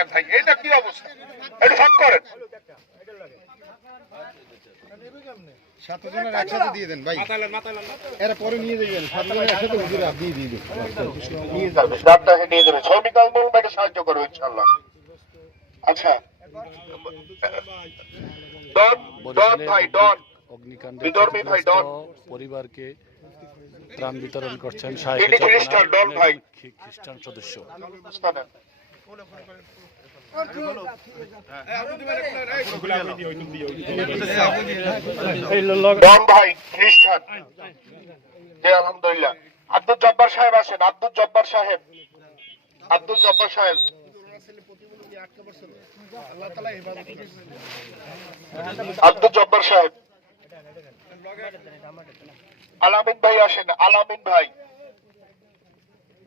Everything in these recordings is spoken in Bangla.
কেন ভাই? এটা কি অবস্থা? একটু ভাগ করেন। 7 জনের একসাথে দিয়ে দেন ভাই, এরা পরে নিয়ে যাবেন। 7 জনের একসাথে হুজুর আপনি দিয়ে দিন, নিয়ে যাবে, ডাক্তার নিয়ে যাবে। শ্রমিকাল মুভমেন্টে সাহায্য করো ইনশাআল্লাহ। আচ্ছা, ডন ডন ভাই, ডন অগ্নিকাণ্ডে বিধর্মী ভাই, ডন পরিবারকে ত্রাণ বিতরণ করছেন শাহ তিনি খ্রিস্টান, ডন ভাই খ্রিস্টান সদস্য। ডন ভাই খ্রিস্টান। জি আলহামদুলিল্লাহ। আব্দুল জব্বার সাহেব আসেন, আব্দুল জব্বার সাহেব, আব্দুল জব্বার সাহেব। আব্দুল জব্বার সাহেব। আলামিন ভাই আসেন, আলামিন ভাই।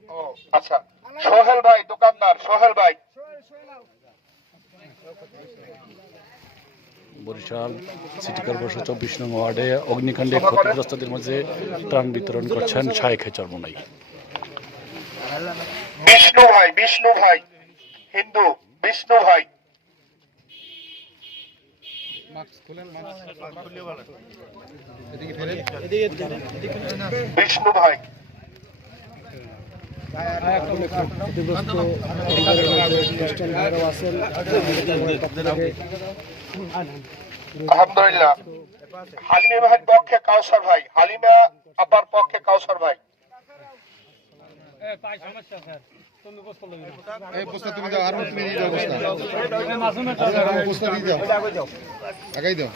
ও আচ্ছা, সোহেল ভাই দোকানদার, সোহেল ভাই। বরিশাল সিটি কর্পোরেশন 24 নং ওয়ার্ডে অগ্নিকাণ্ডে ক্ষতিগ্রস্তদের মাঝে ত্রাণ বিতরণ করছেন শায়েখ চরমনাই। বিষ্ণু ভাই, বিষ্ণু ভাই হিন্দু, বিষ্ণু ভাই। বিষ্ণু ভাই। আলহামদুলিল্লাহ। হালিমা ভাইয়ের পক্ষে কাউসার ভাই, হালিমা আপার পক্ষে কাউসার ভাই। এই বস্তা তুমি দাও, আর তুমি দিয়ে দাও বস্তা, বস্তা দিয়ে দাও, আগাই দাও।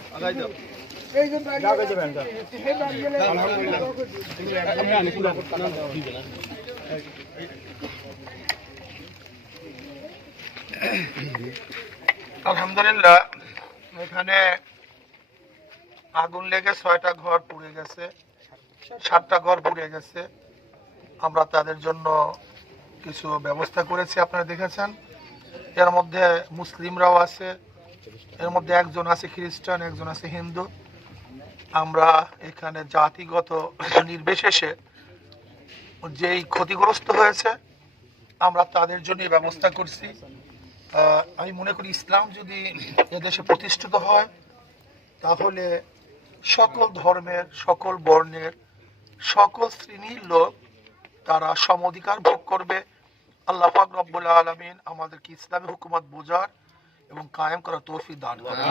আলহামদুলিল্লাহ। এখানে আগুন লেগে 6টা ঘর পুড়ে গেছে, 7টা ঘর পুড়ে গেছে। আমরা তাদের জন্য কিছু ব্যবস্থা করেছি, আপনারা দেখেছেন। এর মধ্যে মুসলিমরাও আছে, এর মধ্যে একজন আছে খ্রিস্টান, একজন আছে হিন্দু। আমরা এখানে জাতিগত নির্বিশেষে যেই ক্ষতিগ্রস্ত হয়েছে আমরা তাদের জন্য ব্যবস্থা করছি। আমি মনে করি ইসলাম যদি এদেশে প্রতিষ্ঠিত হয় তাহলে সকল ধর্মের, সকল বর্ণের, সকল শ্রেণীর লোক তারা সম অধিকার ভোগ করবে। আল্লাহ পাক রব্বুল আলামিন আমাদেরকে ইসলামী হুকুমত বোঝার এবং কায়েম করার তৌফিক দান করেন।